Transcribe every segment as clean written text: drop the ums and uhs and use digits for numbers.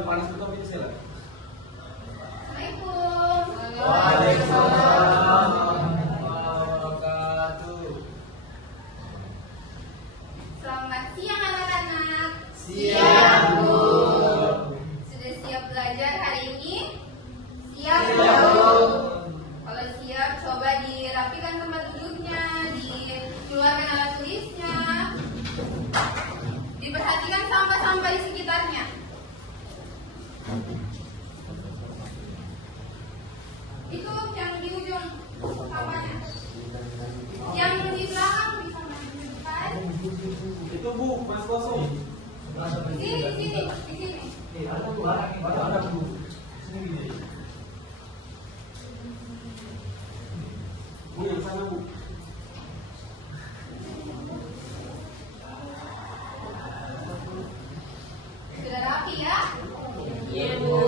yang panas betul ini sila. Assalamualaikum. Waalaikumsalam warahmatullahi wabarakatuh. Selamat siang anak-anak. Siang, Bu. Sudah siap belajar hari ini? Siap, Siap, Bu. Bu. Kalau siap, coba dirapikan tempat duduknya, dikeluarkan alat tulisnya, diperhatikan sampah-sampah di sekitarnya. Itu yang di ujung sampahnya. Yang di belakang bisa menunjukkan. Itu Bu, mas kosong. Di sini. Ada Bu, ada Bu. Sini gini. Bu, yang sana Bu. Sudah rapi ya? Iya Bu.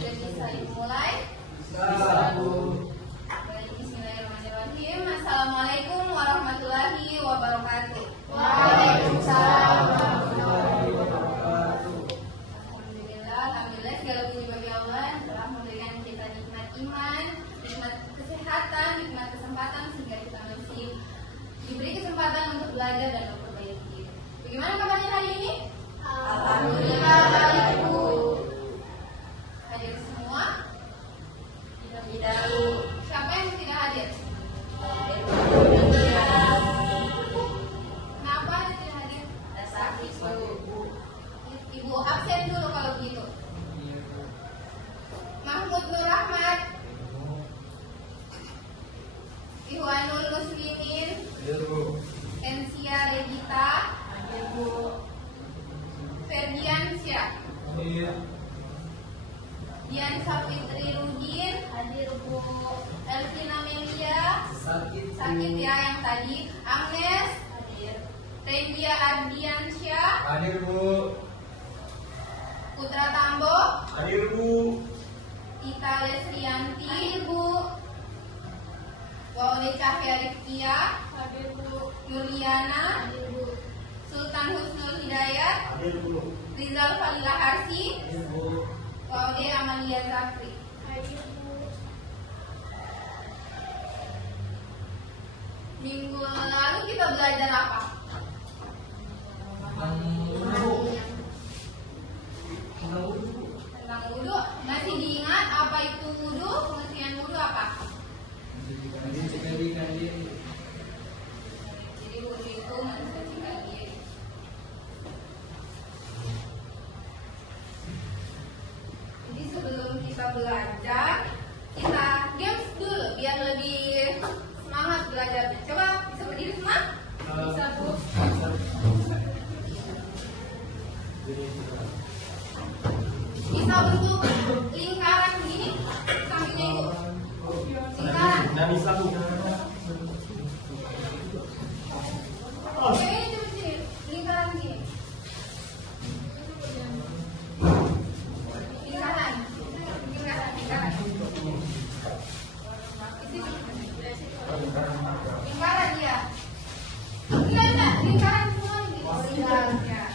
Sudah bisa dimulai? Bisa Bu. Baik, bismillahirrahmanirrahim. Assalamualaikum warahmatullahi wabarakatuh. Waalaikumsalam. Alhamdulillah segala puji bagi Allah yang telah memberikan kita nikmat iman, nikmat kesehatan, nikmat kesempatan sehingga kita masih diberi kesempatan untuk belajar dan memperbaiki diri. Bagaimana kabarnya hari ini? Alhamdulillah baik Bu. Hadir semua? Tidak. Siapa yang tidak hadir? Kenapa ada tidak hadir? Sakit Bu. Ibu absen dulu kalau begitu. Mahmud Nur Rahmat, Ikhwanul Muslimin, Ensia Regita, Ferdiansyah, Dian Sapitri Rudin, hadir Bu. Elvina Melia, sakit ya yang tadi. Agnes, hadir. Rendia Ardiansyah, Hadir Bu. Putra Tambo, Hadir Bu. Tika Lesrianti, hadir Bu. Waule Cahya Rifkia, hadir Bu. Nuriana, hadir Bu. Sultan Husnul Hidayat, Hadir Bu. Rizal Falila Harsi, Hadir Bu. Waule Amalia Zakri, hadir Bu. Minggu lalu kita belajar apa? Tentang wudhu. Masih diingat apa itu wudhu? Pengertian wudhu apa? Jadi wudhu itu mensucikan diri. Jadi sebelum kita belajar, kita games dulu biar lebih semangat belajarnya. Coba bisa berdiri semua? Bisa Bu. Bisa bentuk lingkaran begini sampingnya Ibu. Lingkaran. Nah bisa Bu. Oke, ini coba sini. Lingkaran gini. Lingkaran. Lingkaran. Lingkaran ya. Enggak. Lingkaran semua nih. Oh, lingkaran ya.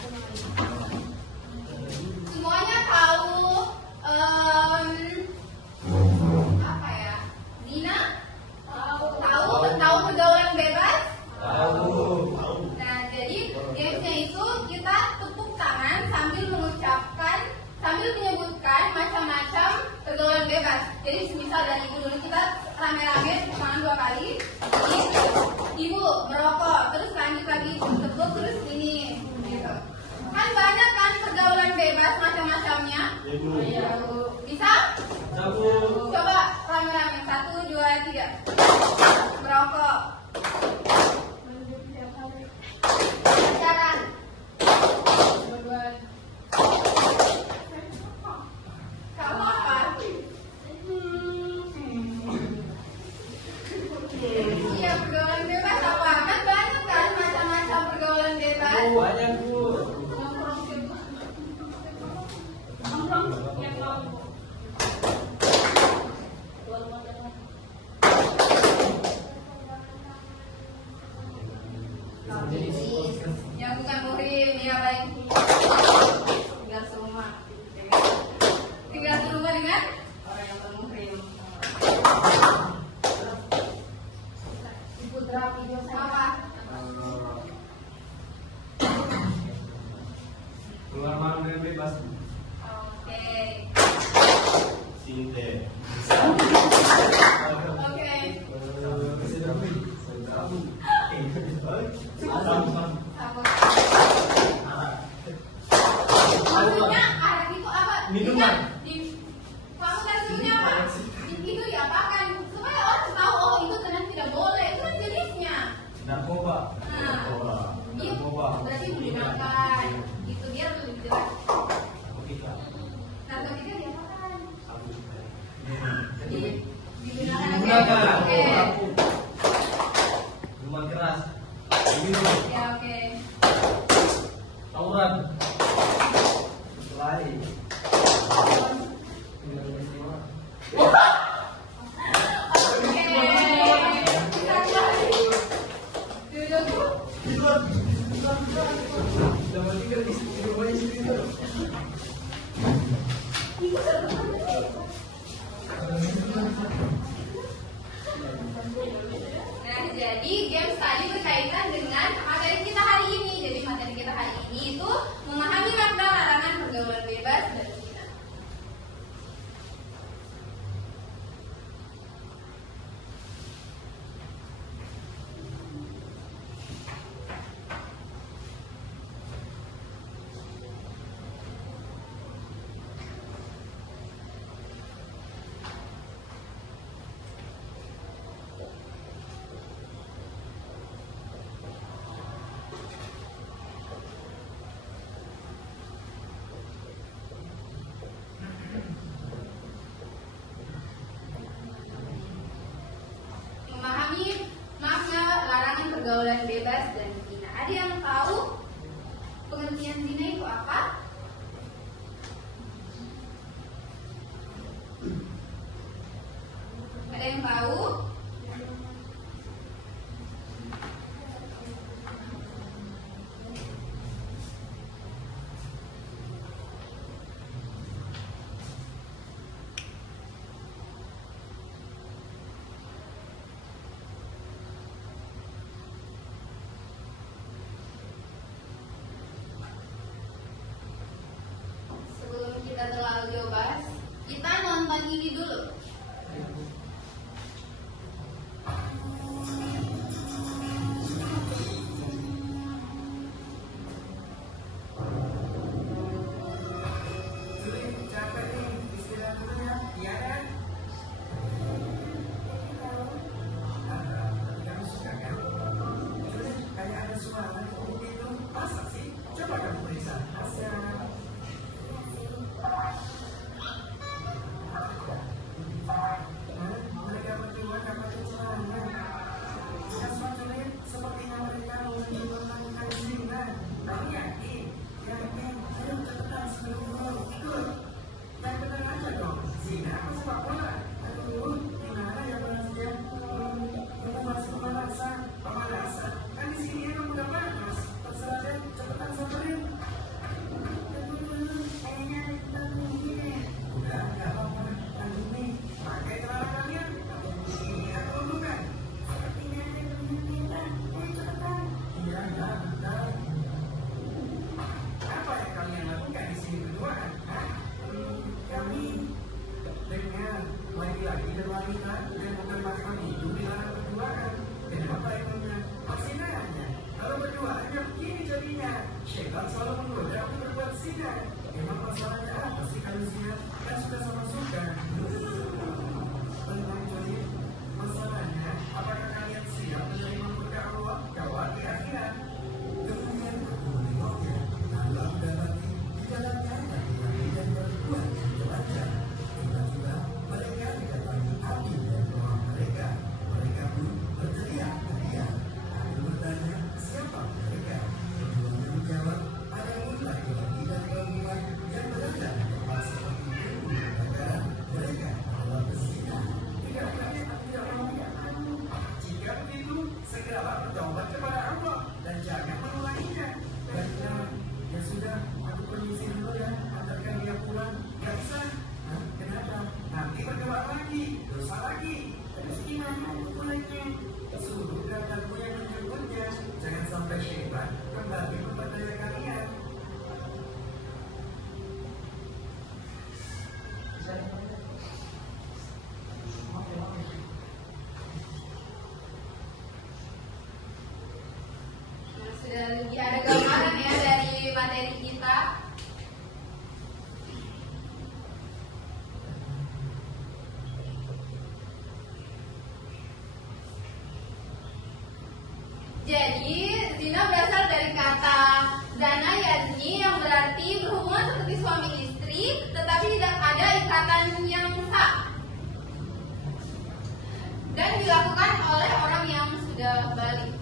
Semuanya tahu apa ya? Dina? Tahu pergaulan bebas? Tahu. Nah, jadi gamesnya itu kita tepuk tangan sambil menyebutkan macam-macam pergaulan bebas. Jadi semisal dari ibu dulu kita rame-rame tepuk tangan 2 kali. Ibu merokok, terus lanjut lagi tepuk terus ini gitu. Kan banyak kan pergaulan bebas macam-macamnya. Iya, Bu. Bisa? Sabu. Coba rame-rame 1, 2, 3. Merokok. Pacaran. Kamu apa? Iya, pergaulan bebas apa? Kan banyak kan macam-macam pergaulan bebas. Banyak Bu. Yang bukan muhrim, ya baik. Tinggal semua. Sabun. Sabun. Maksudnya arak itu apa? Minuman. Konotasinya apa? Itu diapakan supaya orang tahu oh itu ternyata tidak boleh. Itu kan jenisnya. Narkoba. Iya. Narkoba. Berarti menggunakan. Itu dia lebih jelas. Narkotika. Narkotika diapakan? Sabun. Digunakan. Oke. Minuman keras. Minum. Ya oke. Tawuran. Lari. Nah, jadi games tadi berkaitan dengan materi kita hari ini. Jadi materi kita hari ini itu memahami makna larangan pergaulan bebas dan zina. Memahami makna larangan pergaulan bebas dan zina. Ada yang tahu pengertian zina itu apa? Ada yang tahu? Sebelum kita terlalu jauh bahas, kita nonton ini dulu. Capek nih, istirahat dulu ya, iya kan? Kamu suka kan? Terus kayak ada suara gitu, masa sih? Coba kamu periksa. Mereka berdua dapat celana. Sesuatunya sepertinya mereka mau melakukan zina. Kamu yakin? Yakin? Ayo cepetan sebelum betul. Yang benar aja dong. Zina apa sepak bola? Aduh, gimana ya bahasnya? Kamu masih pemanasan. Pemanasan? Kan di sini emang udah panas. Terserah deh, cepetan samperin. Kayaknya kita begini. Udah, nggak apa-apa. Aduh nih, pakai celana kalian. Ini atau bukan? Sepertinya ada kemungkinan. Ayo cepetan. Iya, udah. Apa yang kalian lakukan di sini berduaan? Hah? Kami dengan laki-laki dan wanita yang bukan pasangan hidup dilarang berduaan. Kenapa emangnya? Masih nanya. Kalau berduaan ya begini jadinya. Syaitan selalu menggoda untuk berbuat zina. Emang masalahnya apa sih manusia? Kan suka sama suka. Tenang jadi. Masalahnya, apakah kalian siap menerima murka Allah kawat di akhirat? Kemudian aku menengoknya. Allah mendapati di dalamnya ada laki dan perempuan yang telanjang. Tiba-tiba mereka didatangi api dari rumah mereka. Mereka pun berteriak-teriak. Aku bertanya, siapa mereka? Keduanya menjawab, ada laki-laki dan perempuan yang berada di tempat seperti itu. Maka mereka adalah berzina. Tidak mau. Jika begitu, segeralah bertobat kepada Allah dan jangan mengulanginya. Ya sudah, aku permisi dulu ya. Antarkan dia pulang. Gak bisa. Kenapa? Nanti bergerak lagi, dosa lagi. Terus gimana pulangnya? Suruh kataku yang menjemputnya. Jangan sampai syaitan kembali memperdaya kalian. Jadi ada gambaran ya dari materi kita. Jadi zina berasal dari kata zana yazni yang berarti berhubungan seperti suami istri, tetapi tidak ada ikatan yang sah dan dilakukan oleh orang yang sudah balik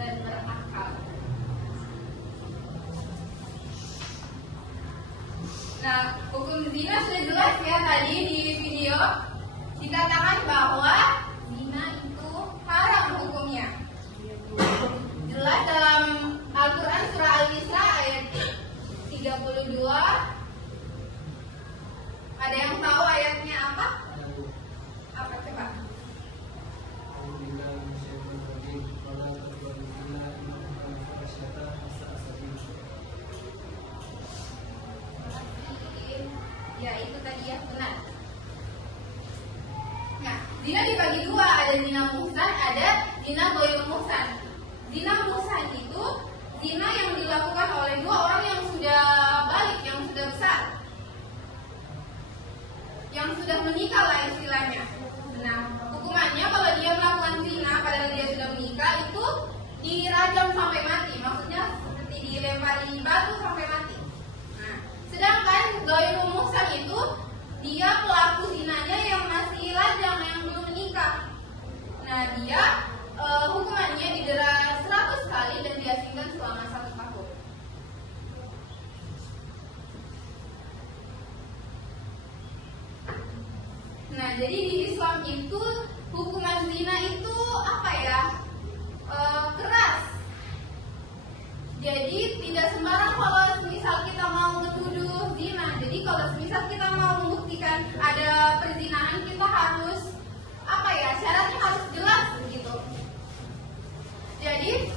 dan berakal. Nah, hukum zina sudah jelas ya tadi di video dikatakan bahwa zina itu haram hukumnya. Jelas dalam Al-Quran surah Al-Isra ayat 32. Ada yang tahu ayatnya apa? Apa coba? Ya itu tadi ya, benar. Nah, zina dibagi dua, ada zina muhsan, ada zina ghairul muhsan. Zina muhsan itu zina yang dilakukan oleh dua orang yang sudah balik, yang sudah besar, yang sudah menikah lah istilahnya. Nah, hukumannya kalau dia melakukan zina padahal dia sudah menikah itu dirajam sampai mati, maksudnya seperti dilempari batu sampai mati. Nah, sedangkan ghairul muhsan itu dia pelaku zinanya yang masih lajang, yang belum menikah. Nah, dia hukumannya didera 100 kali dan diasingkan selama 1 tahun. Nah, jadi di Islam itu hukuman zina itu apa ya? Keras. Jadi tidak sembarang kalau misal kita mau menuduh zina. Jadi kalau misal kita mau membuktikan ada perzinahan, kita harus apa ya? Syaratnya harus jelas begitu. Jadi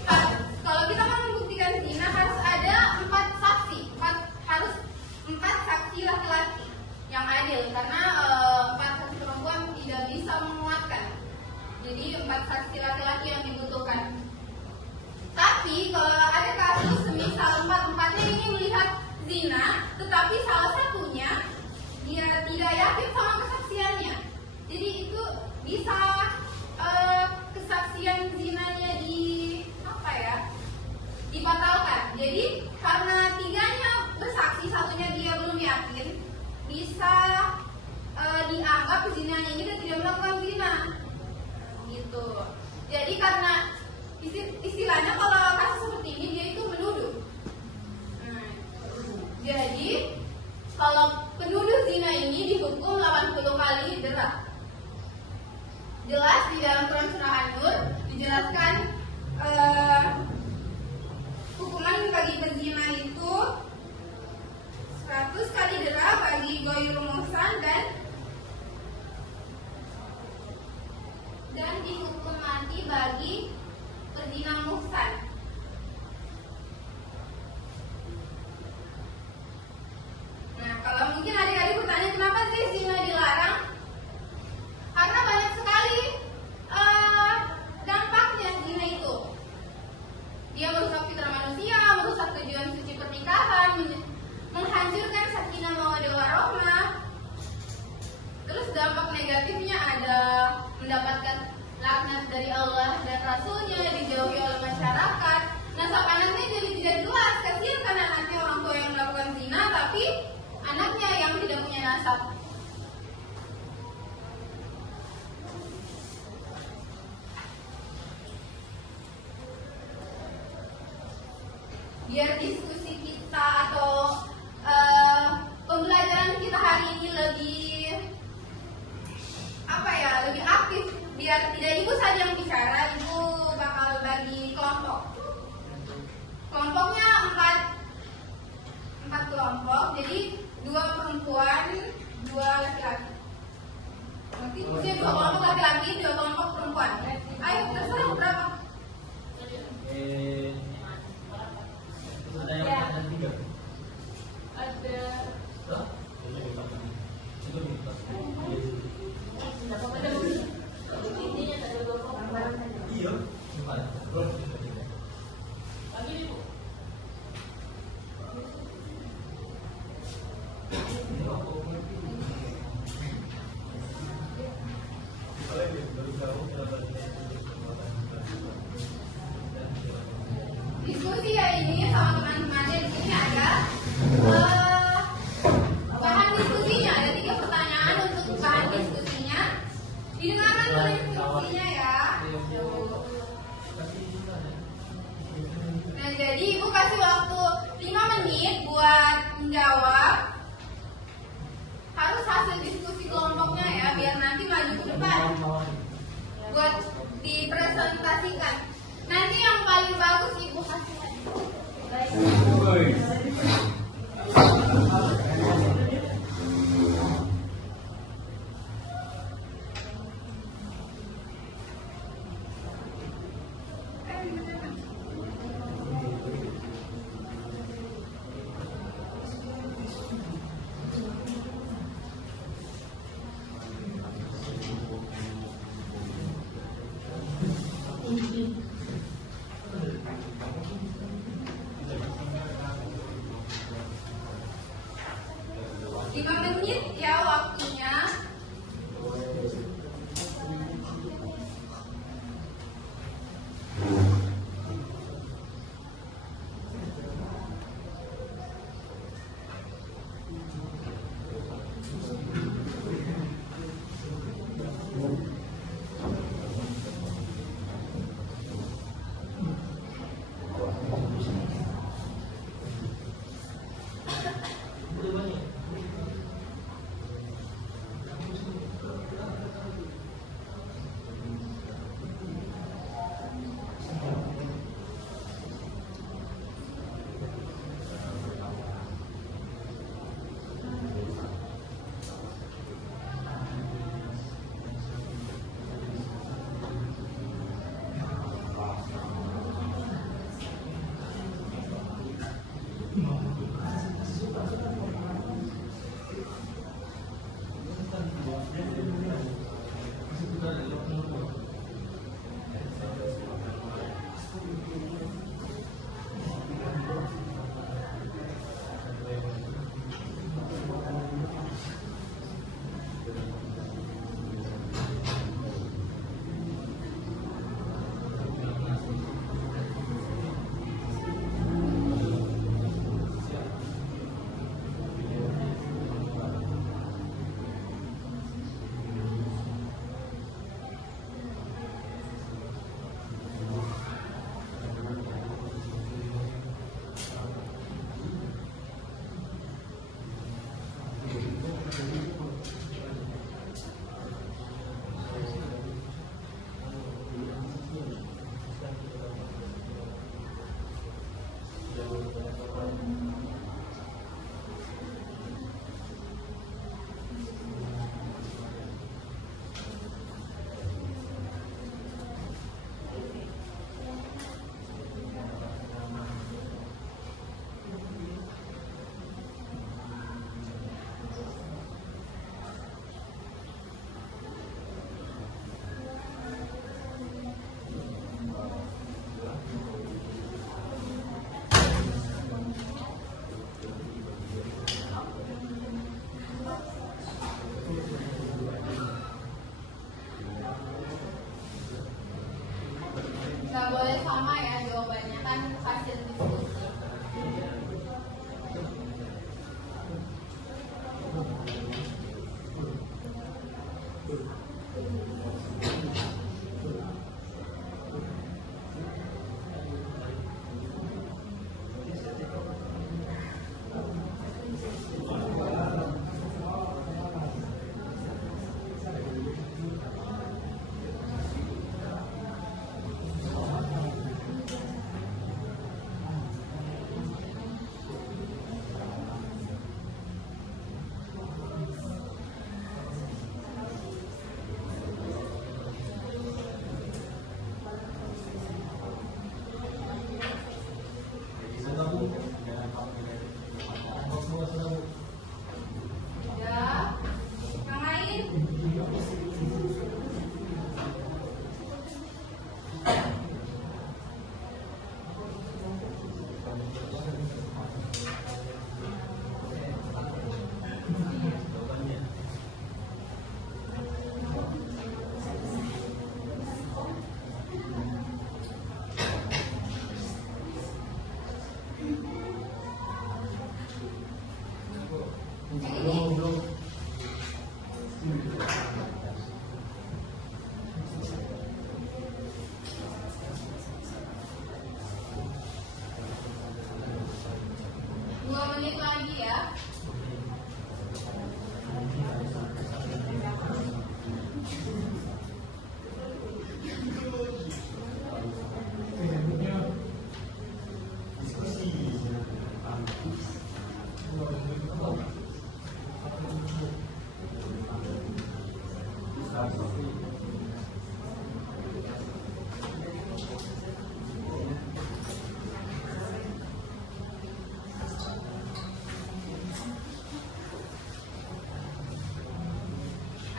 kalau kita mau membuktikan zina harus ada 4 saksi, harus 4 saksi laki-laki yang adil, karena 4 saksi perempuan tidak bisa menguatkan. Jadi 4 saksi laki-laki yang dibutuhkan. Tapi kalau ada kasus semisal 4-empatnya ini melihat zina, tetapi salah satunya dia tidak yakin sama kesaksiannya, jadi itu bisa kesaksian zinanya dibatalkan. Jadi karena 3-nya bersaksi, 1-nya dia belum yakin, bisa dianggap zinanya ini tidak melakukan zina. Gitu. Jadi karena istilahnya kalau kasus seperti ini dia itu menuduh. Nah, jadi kalau penuduh zina ini dihukum 80 kali dera. Jelas di dalam Quran surah An-Nur dijelaskan hukuman bagi pezina itu 100 kali dera bagi ghairul muhsan dan dihukum mati bagi pezina muhsan. Nah, kalau mungkin adik-adik bertanya kenapa sih zina dilarang? Karena banyak sekali dampaknya zina itu. Dia merusak fitrah manusia, merusak tujuan suci pernikahan, menghancurkan sakinah mawaddah warahmah. Terus dampak negatifnya ada mendapatkan laknat dari Allah dan Rasulnya, dijauhi oleh masyarakat. Nasab anaknya jadi tidak jelas, kasihan kan anaknya orang tua yang melakukan zina, tapi anaknya yang tidak punya nasab. Biar diskusi kita atau pembelajaran kita hari ini lebih lebih aktif, biar tidak ibu saja yang bicara, ibu bakal bagi kelompok. Kelompoknya 4 kelompok, jadi 2 perempuan, 2 laki-laki. Nanti usia 2 kelompok laki-laki, 2 kelompok perempuan. Ayo terserah berapa? Ada yang ada 3. Ada. Intinya ada 2 kelompok. diskusi hari ini sama teman-temannya. Di sini ada bahan diskusinya. Ada 3 pertanyaan untuk bahan diskusinya. Didengarkan dulu instruksinya ya. Nah, jadi Ibu kasih waktu 5 menit buat menjawab. Harus hasil diskusi kelompoknya ya, biar nanti maju ke depan buat dipresentasikan. Nanti yang paling bagus Ibu kasih. Lima menit ya waktunya. menit lagi ya.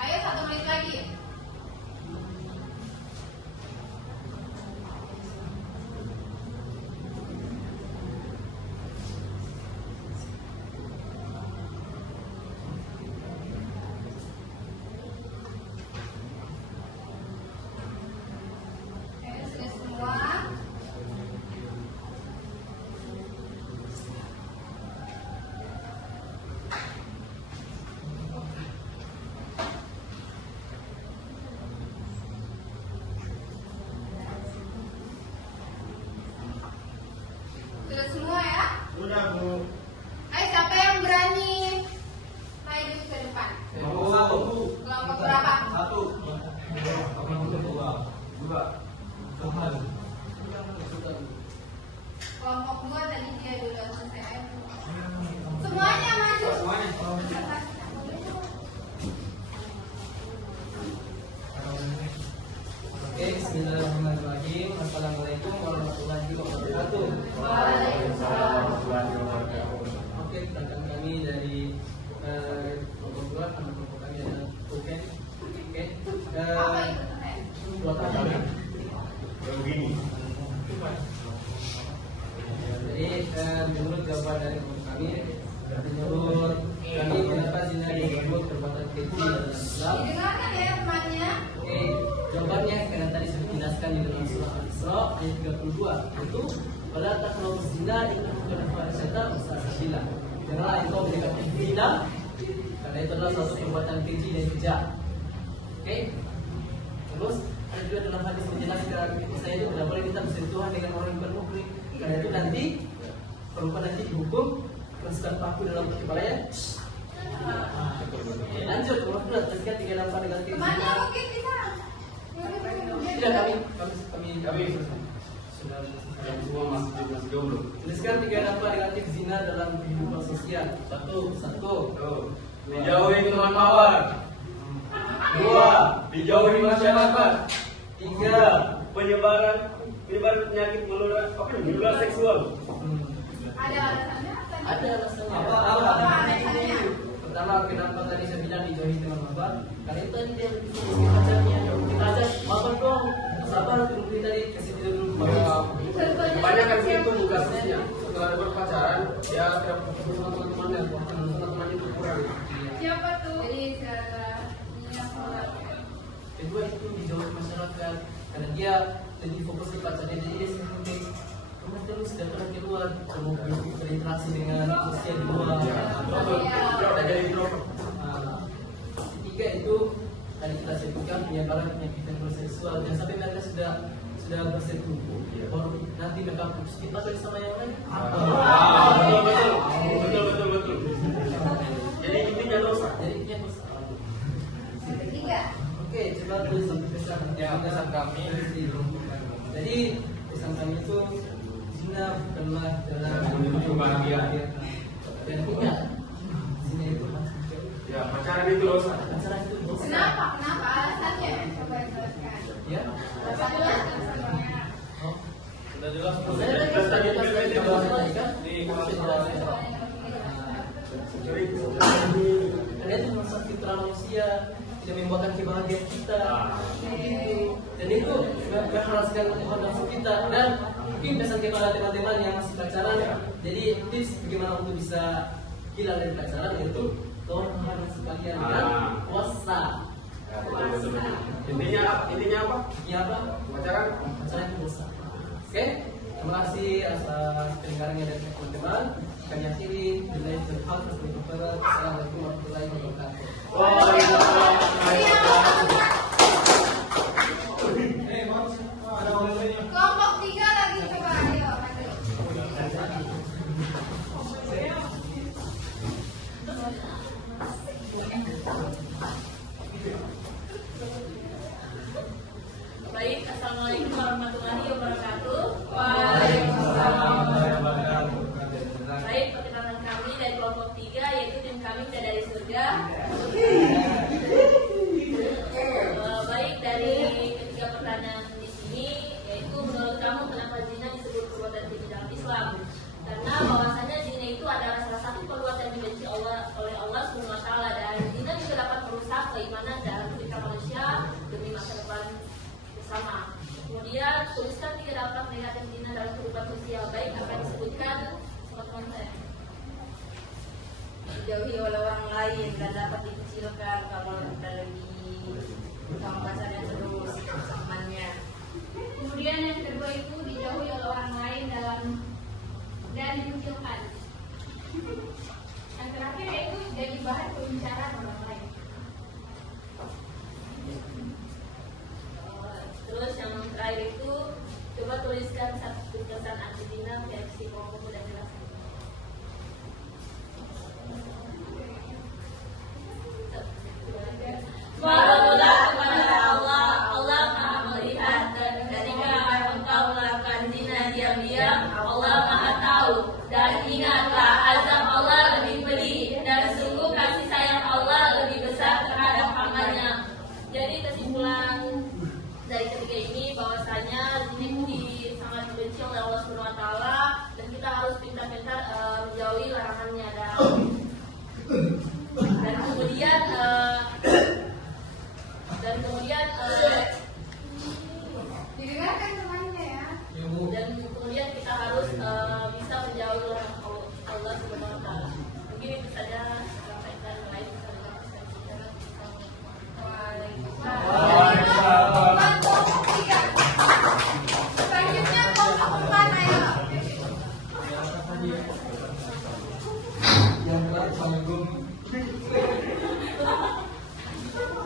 Ayo 1 menit lagi. Oke, sudah semua. Sudah semua ya? Sudah, Bu. Ayo siapa yang berani maju ke depan? Kelompok berapa? Satu. Dua. Kelompok 2 tadi dia dulu selesai. Semuanya maju. Semuanya. Oke, bismillahirrahmanirrahim. Assalamualaikum warahmatullahi wabarakatuh. Oke, rekan kami dari kelompok dua, nama kelompok kami adalah Oke. Oke, Apa itu? buat kami. Begini. Jadi menurut jawaban dari kelompok kami, menurut kami kenapa zina disebut perbuatan keji dalam Islam? Didengarkan ya temannya. Oke, jawabannya karena tadi sudah dijelaskan di dalam surah Al-Isra ayat 32, yaitu wala taqrabu zina innahu kana fahsyatan wa sa'a sabila. Janganlah engkau mendekati zina karena itu adalah suatu perbuatan keji dan kejam. Oke. Terus ada juga dalam hadis menjelaskan saya itu tidak boleh kita bersentuhan dengan orang yang bermuhrim karena itu nanti perempuan nanti dihukum kerasukan paku dalam kepalanya. Lanjut, nomor 2, teruskan 38 dengan keji. Temannya mungkin bisa. Tidak, kami sudah Semua masih jomblo. tuliskan 38 negatif zina dalam kehidupan sosial. Satu. Dijauhi teman mawar. 2. Dijauhi masyarakat. 3. Penyebaran penyakit menular seksual. Ada alasannya? Ada alasannya. Apa? Alasannya? Pertama, kenapa tadi saya bilang dijauhi teman mawar? Karena itu tadi dia lebih pacarnya. Kita ajak makan dong. Sabar tunggu tadi kasih dia dulu. Kebanyakan itu tugasnya setelah berpacaran dia tidak fokus sama teman-temannya, teman-teman itu kurang. Siapa tuh? Jadi secara ini apa? Kedua itu dijauhi masyarakat karena dia lebih fokus ke pacarnya, jadi dia sendiri rumah terus tidak pernah keluar, mau berinteraksi dengan sosial di luar. Jadi itu Ketiga itu tadi kita sebutkan penyebaran penyakit seksual, dan sampai mereka sudah bersetubuh, baru nanti mereka putus kita lagi sama yang lain. betul. Jadi intinya dosa. Jadi ini harus. Ketiga. Oke, coba tulis pesan pesan kami. Jadi pesan kami itu zina bukanlah dalam menuju bahagia. Dan ingat, zina itu Ya, pacaran itu dosa. pacaran itu dosa. Kenapa? Kenapa? Alasannya? Coba jelaskan. Ya. Bapak jelaskan semuanya. Oh. Sudah jelas. Saya tadi tadi kan? Karena itu merusak fitrah manusia, tidak membuahkan kebahagiaan kita. Begitu. Dan itu menghalaskan nafsu kita. Dan mungkin pesan kepada teman-teman yang masih pacaran. Jadi tips bagaimana untuk bisa hilang dari pacaran yaitu tohan sekalian dan puasa. Intinya apa? Ya apa? Pacaran. Pacaran itu dosa. Oke, terima kasih atas pendengarannya dari teman-teman. Kami akhiri bila itu Assalamualaikum warahmatullahi wabarakatuh. Kelompok 3 lagi coba ayo maju. Islam. Karena bahwasanya zina itu adalah salah satu perbuatan yang dibenci oleh Allah SWT, dan zina juga dapat merusak keimanan dalam ketika manusia demi masa depan bersama. Kemudian tuliskan 3 dampak negatif zina dalam kehidupan sosial. Baik, akan disebutkan teman-teman saya. Dijauhi oleh orang lain dan dapat dikecilkan kalau kita lagi sama pacarnya terus temannya. Kemudian yang kedua itu dijauhi oleh orang lain dan dikucilkan. Yang terakhir yaitu jadi bahan pembicaraan orang lain. Terus yang terakhir itu coba tuliskan 1 pesan anti zina versi kelompok dan jelaskan. Mohonlah kepada Allah, Allah Maha melihat, dan ketika engkau melakukan zina diam-diam, Allah Maha tahu. Dan ingatlah, azab Allah lebih pedih, dan sungguh kasih sayang Allah lebih besar terhadap hambanya. Jadi kesimpulan dari ketiga ini bahwasanya zina itu sangat dibenci oleh Allah SWT, dan kita harus pintar-pintar menjauhi larangannya. Dan kemudian Didengarkan temannya ya. dan kemudian kita harus bisa menjauhi larangan Allah SWT. Mungkin itu saja sampaikan lain. Selanjutnya kelompok 4 ayo.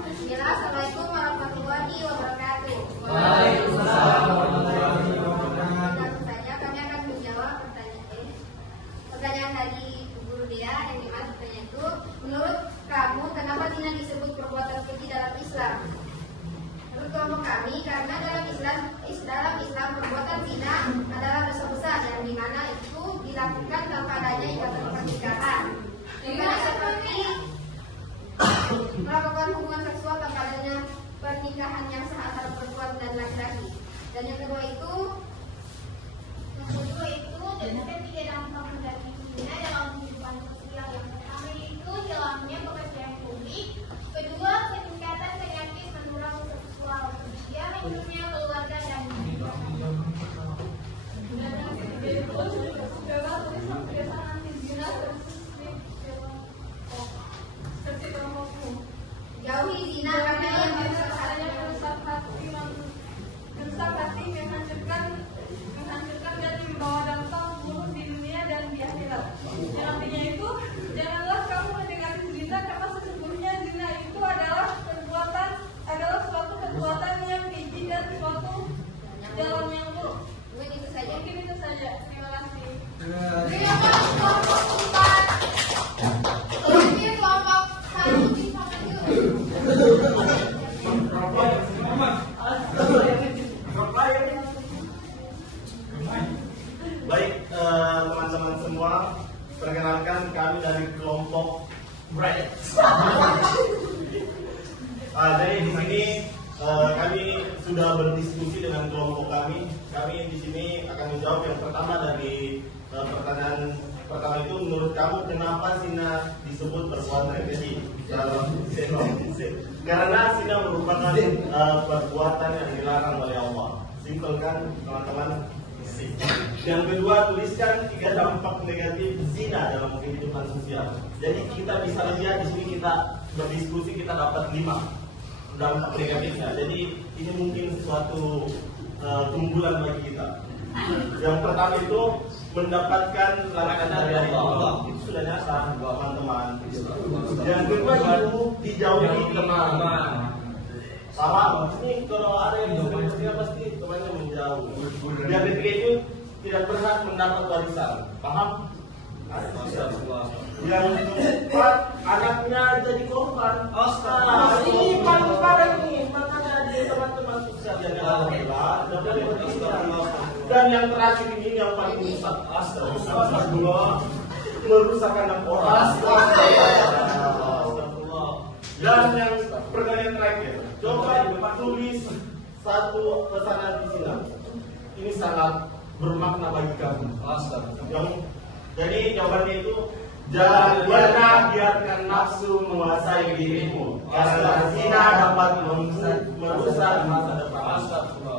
Bismillah, Assalamualaikum warahmatullahi wabarakatuh. Langsung saja kami akan menjawab pertanyaan dari guru dia yang dimana pertanyaan itu, menurut kamu kenapa zina disebut perbuatan keji dalam Islam? Menurut kelompok kami, karena dalam Islam perbuatan zina adalah dosa besar yang dimana itu dilakukan tanpa adanya ikatan pernikahan. Dimana seperti melakukan hubungan seksual tanpa adanya pernikahan yang sah antara perempuan dan laki-laki. Dan yang kedua itu terdapat 3 dampak negatif zina dalam kehidupan sosial. Yang pertama itu hilangnya pekerjaan publik, kedua peningkatan penyakit menular seksual, ketiga hancurnya keluarga dan jauhi zina karena ia merusak hati, menghancurkan dan membawa dampak buruk di dunia dan di akhirat. Yang artinya itu, janganlah kamu mendekati zina karena sesungguhnya zina itu adalah suatu perbuatan yang keji dan suatu jalan yang buruk. Mungkin itu saja. Mungkin itu saja. Terima kasih. Terima kasih kelompok 4. Selanjutnya kelompok 1 dipanggil dulu. Baik, teman-teman semua, perkenalkan kami dari kelompok Red. Jadi di sini kami sudah berdiskusi dengan kelompok kami. Kami di sini akan menjawab yang pertama dari pertanyaan pertama itu, menurut kamu kenapa zina disebut perbuatan keji dalam Islam? Karena zina merupakan perbuatan yang dilarang oleh Allah. Simpel kan teman-teman? Yang kedua, tuliskan 3 dampak negatif zina dalam kehidupan sosial. Jadi kita bisa lihat di sini, kita berdiskusi, kita dapat 5 dampak negatifnya. Jadi ini mungkin sesuatu tumbulan bagi kita. Yang pertama itu mendapatkan larangan dari Allah. Itu sudah nyata, teman-teman. Yang kedua itu dijauhi teman. Paham? Ini kalau ada yang bisa pasti temannya menjauh. Yang ketiga itu tidak berhak mendapat warisan. Paham? Yang keempat, anaknya jadi korban. Ini paling ini makanya dia teman-teman susah jadi alhamdulillah. Dan yang terakhir ini yang paling rusak, astagfirullah, merusak anak orang. Dan yang pertanyaan terakhir, coba tulis 1 pesanan di sini. Ini sangat bermakna bagi kamu? Astaga. Jadi jawabannya itu jangan pernah biarkan nafsu menguasai dirimu. Karena zina dapat merusak masa depan. Astaga.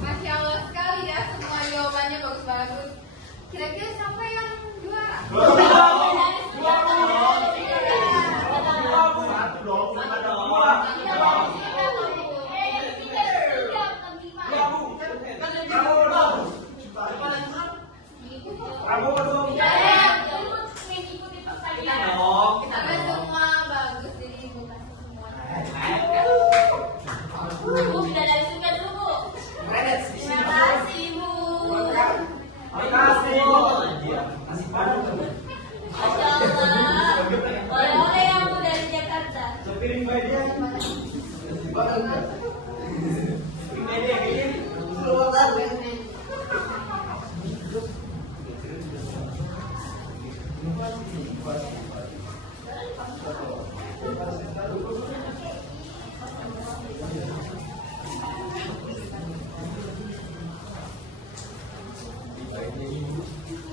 Masya Allah sekali ya, semua jawabannya bagus-bagus. Kira-kira siapa yang juara? Satu dong, ada dua. Karena semua bagus, jadi ibu kasih semua. Bu, bidadari suka dulu, Bu. Terima kasih, Bu. Makasih. Masya Allah. Oleh-oleh yang Bu dari Jakarta.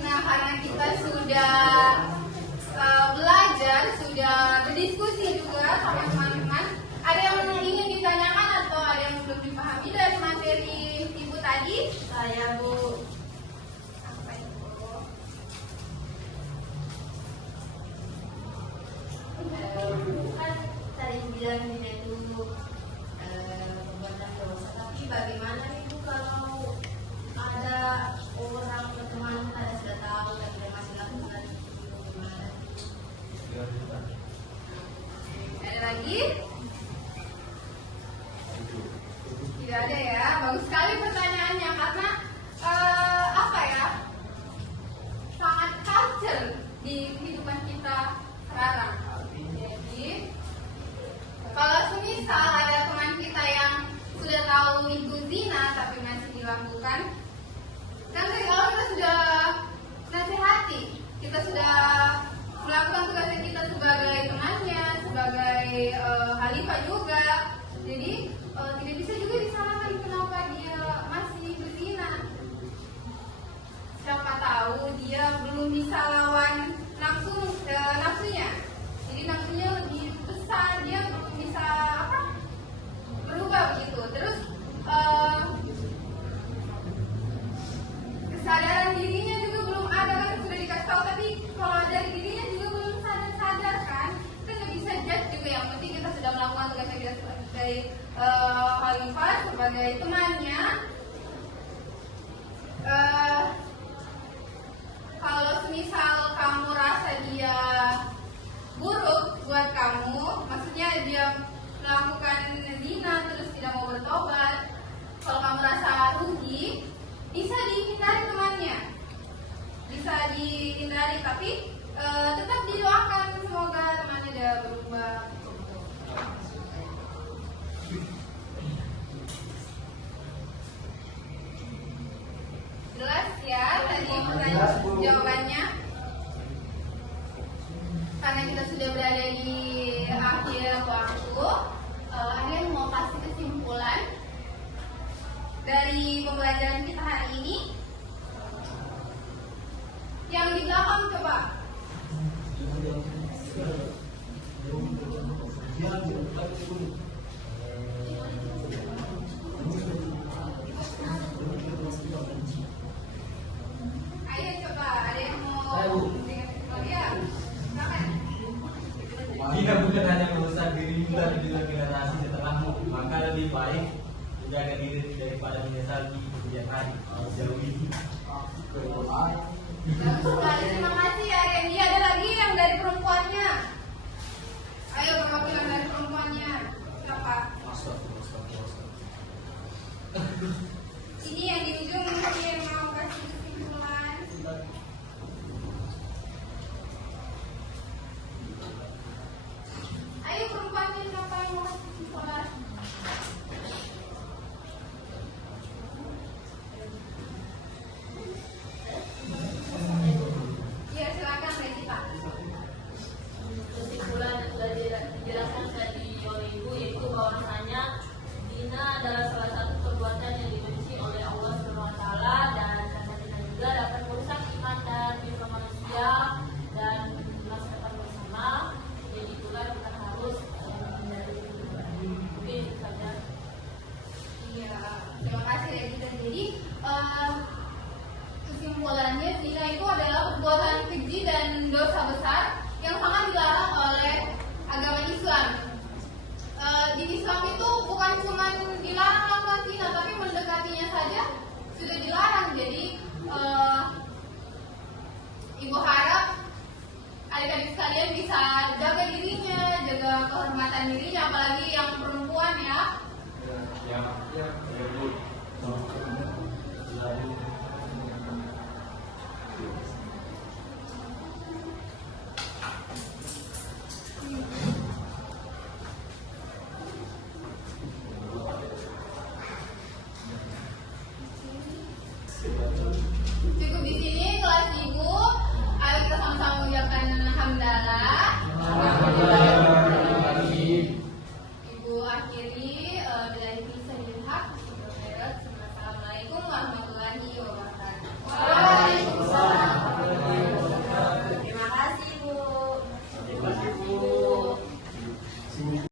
Nah, karena kita sudah belajar, sudah berdiskusi juga sama teman-teman, ada yang ingin ditanyakan atau ada yang belum dipahami dari materi ibu tadi? Saya, Bu. Apa itu? Kan tadi bilang dia itu perbuatan dosa, tapi bagaimana itu kalau ada orang teman kita sudah tahu dan dia masih lakukan itu bagaimana? Ada lagi? Tidak ada ya. Bagus sekali pertanyaannya karena apa ya? Sangat culture di kehidupan kita sekarang. Jadi kalau semisal ada teman kita yang sudah tahu itu zina tapi masih dilakukan, kan dari awal kita sudah nasihati, kita sudah melakukan tugasnya kita sebagai temannya, sebagai khalifah juga. Jadi tidak bisa juga disalahkan kenapa dia masih berzina. Siapa tahu dia belum bisa lawan nafsunya. Jadi nafsunya lebih besar, dia belum bisa berubah begitu. Terus kesadaran dirinya juga belum ada, kan sudah dikasih tahu, tapi kalau dari dirinya juga belum sadar kan, kita nggak bisa judge juga. Yang penting kita sudah melakukan tugasnya kita sebagai khalifah, sebagai temannya. Kalau misal kamu rasa dia buruk buat kamu, maksudnya dia melakukan zina terus tidak mau bertobat, kalau kamu rasa rugi, bisa dihindari temannya, bisa dihindari, tapi tetap didoakan semoga temannya dia berubah. Jelas ya tadi pertanyaan jawabannya. Karena kita sudah berada di akhir waktu, ada yang mau kasih kesimpulan dari pembelajaran kita hari ini? Yang di belakang coba. Ayo coba, ada yang mau ya, silakan. Kita bukan hanya merusak diri juga di dalam generasi setelahmu, maka lebih baik menjaga diri daripada menyesali di kemudian hari. Jauhi. Bagus sekali, terima kasih ya Randy. Ada lagi yang dari perempuannya? Ayo perwakilan dari perempuannya. Siapa? Ini yang di ujung mungkin yang mau kasih kesimpulan. Ayo perempuannya, siapa yang mau kasih kesimpulan? Iya silakan. di Islam itu bukan cuma dilarang melakukan zina, tapi mendekatinya saja sudah dilarang. Jadi ibu harap adik-adik sekalian bisa jaga dirinya, jaga kehormatan dirinya, apalagi yang perempuan ya.